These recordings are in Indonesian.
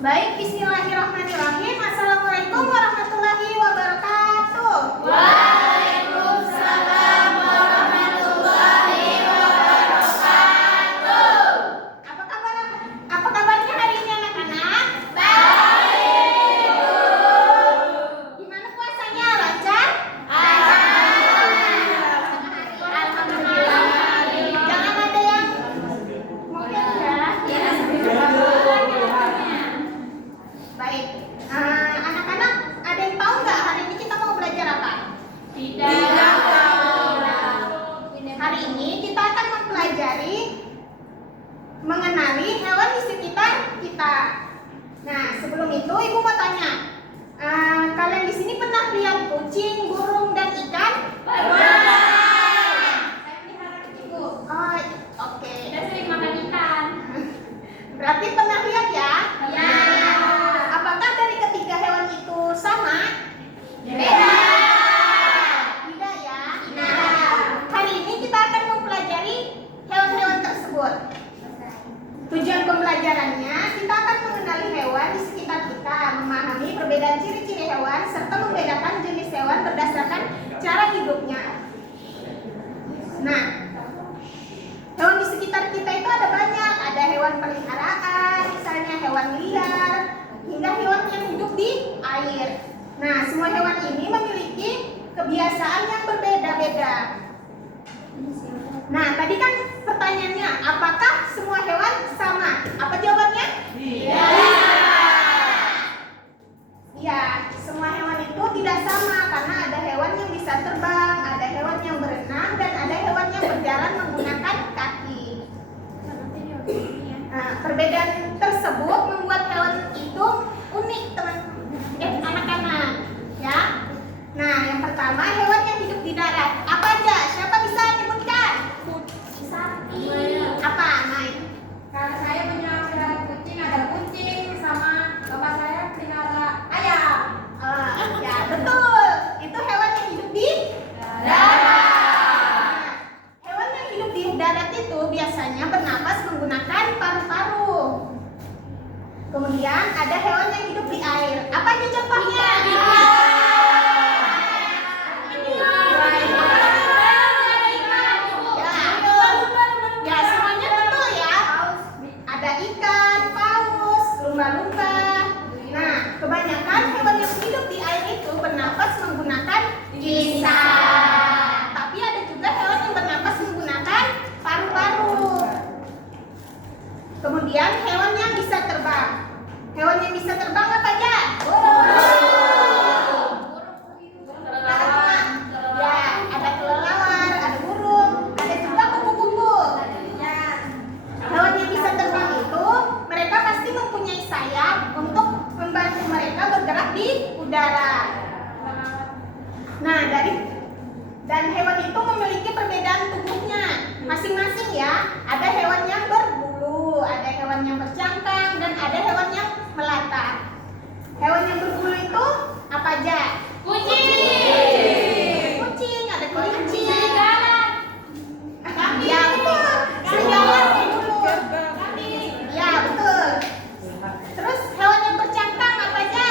Baik, bismillahirrahmanirrahim. Assalamualaikum warahmatullahi wabarakatuh. Waalaikumsalam warahmatullahi wabarakatuh. Apa kabarnya hari ini anak-anak? Baik, Bu. Gimana puasanya? Lancar? Alhamdulillah. Jangan ada yang mungkin ya. Baik. Anak-anak, ada yang tahu nggak hari ini kita mau belajar apa? Tidak tahu. Hari ini kita akan mempelajari mengenali hewan di sekitar kita. Nah, sebelum itu Ibu mau tanya, kalian di sini pernah lihat kucing, burung, dan ikan? Pernah. Saya pelihara Ibu. Oh, oke. Kita sering makan ikan. Berarti pernah lihat ya? Ya. Apakah dari ketiga hewan itu sama? Beda. Tidak ya? Tidak. Nah, hari ini kita akan mempelajari hewan-hewan tersebut. Tujuan pembelajarannya, kita akan mengenali hewan di sekitar kita, memahami perbedaan ciri-ciri hewan, serta membedakan jenis hewan berdasarkan cara hidupnya. Nah, hewan di sekitar kita itu ada banyak. Ada hewan peliharaan, misalnya hewan liar, hingga hewan yang hidup di air. Nah, semua hewan ini memiliki kebiasaan yang berbeda-beda. Nah, tadi kan pertanyaannya, apakah semua hewan sama? Apa jawabannya? Ya, semua hewan itu tidak sama karena ada hewan yang bisa terbang, ada hewan yang berenang, dan ada hewan yang berjalan menggunakan kaki. Nah, perbedaan tersebut membuat hewan itu unik, anak-anak. Ya. Nah, yang pertama hewan yang hidup di darat. Apa aja? Siapa bisa menyebutkan? Sapi. Apa? Mai? Karena saya punya pelihara kucing, ada kucing sama bapak saya pelihara ayam. Ya, betul. Itu hewan yang hidup di darat. Hewan yang hidup di darat itu biasanya bernapas menggunakan paru-paru. Kemudian ada hewan yang hidup di air. Apa aja contohnya? Ya, semuanya betul ya. Ada ikan, paus, lumba-lumba. Nah, kebanyakan hewan yang hidup di air itu bernapas menggunakan lisan. Tapi ada juga hewan yang bernapas menggunakan paru-paru. Kemudian hewan yang bisa terbang. Hewan yang bisa terbang apa aja? Ya, ada kelelawar, ada burung, ada juga kupu-kupu. Hewan yang bisa terbang itu mereka pasti mempunyai sayap untuk membantu mereka bergerak di udara. Nah, dan hewan itu memiliki perbedaan tubuhnya masing-masing ya. Ada hewan yang berbulu, ada hewan yang bercangkang, dan ada hewan yang melata. Hewan yang berbulu itu apa aja? Kucing, ada kelinci. Ya, betul. Serigala berbulu. Ya, betul. Terus hewan yang bercangkang apa aja?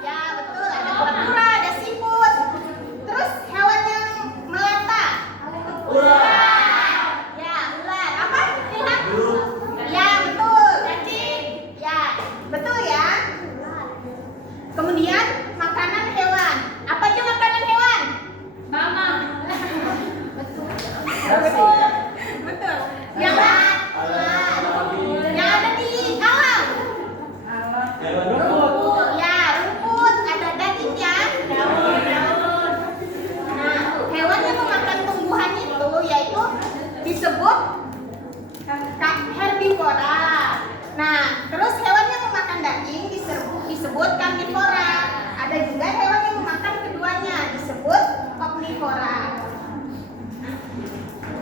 Ya, betul. Ada kura-kura, ada siput. Terus hewan yang melata? Ya, ular. Apa? Ilham? Ya, betul. Cacing. Ya, betul ya. Kemudian makanan hewan. Apa aja makanan hewan? Mama. Betul. Betul. Yang ada di alam. Ya, rumput, ada dagingnya. Nah, hewan yang memakan tumbuhan itu yaitu disebut herbivora. Nah, terus hewan yang memakan daging disebut karnivora. Ada juga hewan yang memakan keduanya disebut omnivora.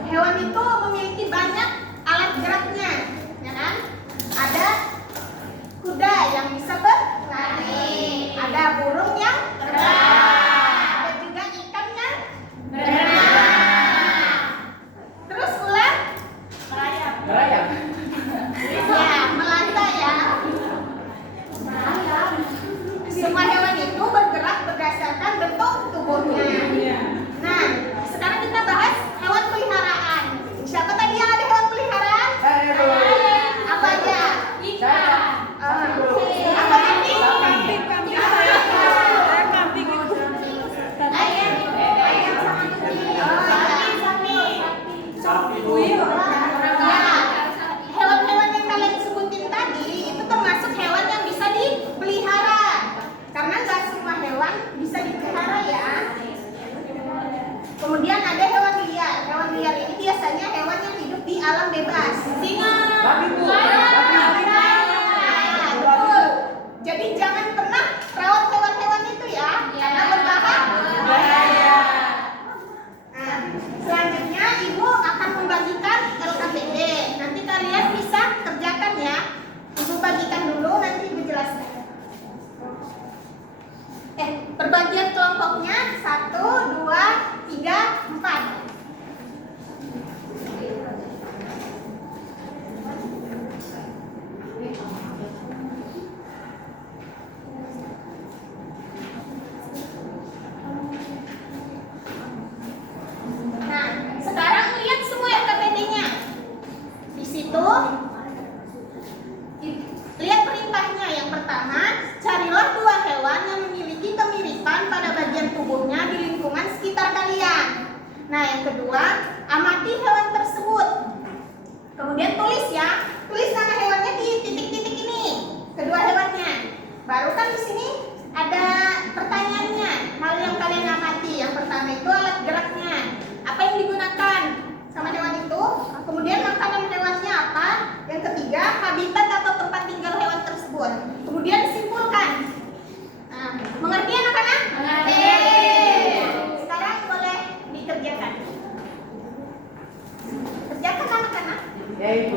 Hewan itu memiliki banyak alat geraknya, ya kan? Ada kuda yang bisa berlari, ada burung yang terbang, ada juga ikan yang berenang. Terus ular? Merayap. Ya Ibu.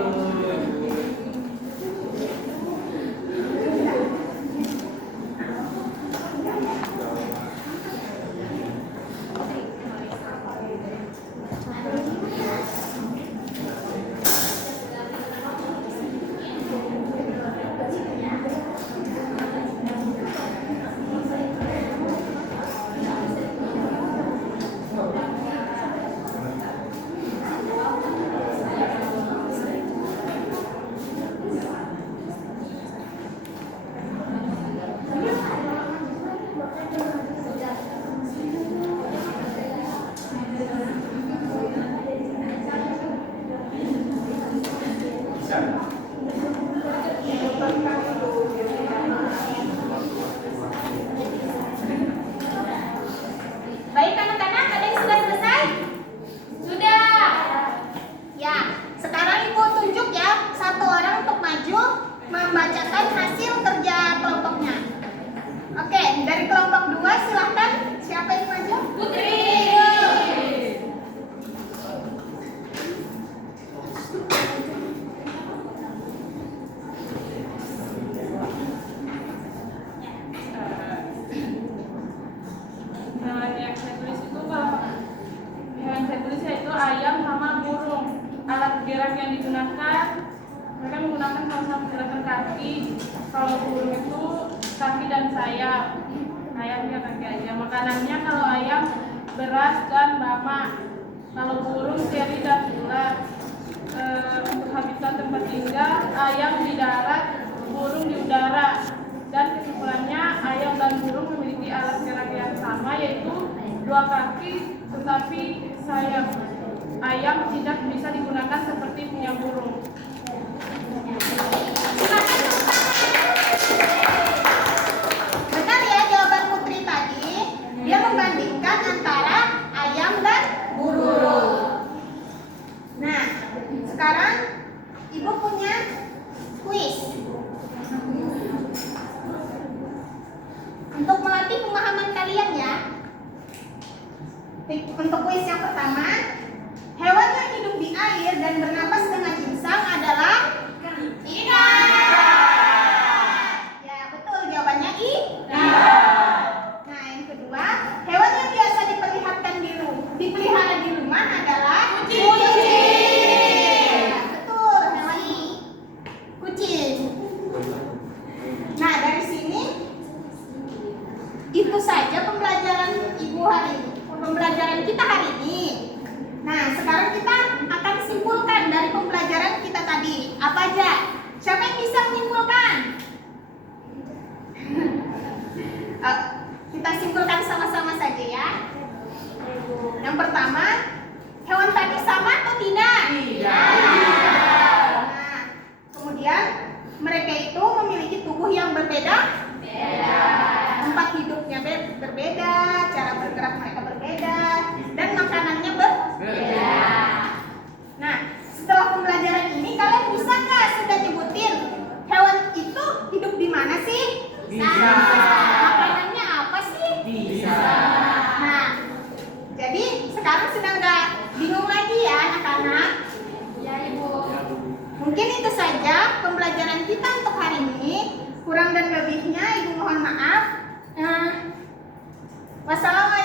Baik anak-anak, ada yang sudah selesai? Sudah. Ya, sekarang Ibu tunjuk ya satu orang untuk maju membacakan hasil kerja kelompoknya. Oke, dari kelompok 2 silahkan. Siapa yang maju? Putri. Yang saya tulis itu yang saya tulis yaitu ayam sama burung. Alat gerak yang digunakan, mereka menggunakan salah satu gerakan kaki. Kalau burung itu kaki dan sayap, ayamnya kaki aja. Makanannya kalau ayam beras dan bama, kalau burung teri dan ulat. Untuk habitat tempat tinggal, ayam di darat, burung di udara. Dan kesimpulannya, ayam dan burung memiliki alat gerak yang sama, yaitu 2 kaki tetapi sayap. Ayam tidak bisa digunakan seperti punya burung. Benar ya jawaban Putri tadi. Dia membandingkan antara ayam dan burung. Nah, sekarang Ibu punya kuis untuk melatih pemahaman kalian ya. Untuk kuis yang pertama, hewan yang hidup di air dan bernapas dengan insang adalah ikan. Ya, betul jawabannya ikan. Nah, yang kedua, hewan yang biasa dipelihara di rumah adalah kucing. Ya, betul, hewan kucing. Nah, dari sini itu saja pembelajaran Ibu hari ini. Pembelajaran kita hari ini. Nah, sekarang kita akan simpulkan dari pembelajaran kita tadi. Apa aja? Siapa yang bisa menyimpulkan? Kita simpulkan sama-sama saja ya. Yang pertama, hewan tadi sama atau tidak? Tidak. Nah, kemudian mereka itu memiliki tubuh yang berbeda? Tempat hidupnya berbeda, cara bergerak mereka berbeda, dan makanannya berbeda. Nah, setelah pembelajaran ini kalian bisa nggak sudah nyebutin hewan itu hidup di mana sih? Bisa. Makanannya apa sih? Bisa. Nah, jadi sekarang sudah nggak bingung lagi ya anak-anak? Ya Ibu. Mungkin itu saja pembelajaran kita untuk hari ini. Kurang dan lebihnya Ibu mohon maaf. Wassalamualaikum